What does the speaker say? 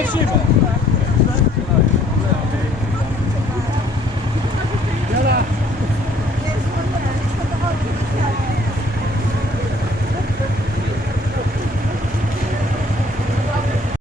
你先吃一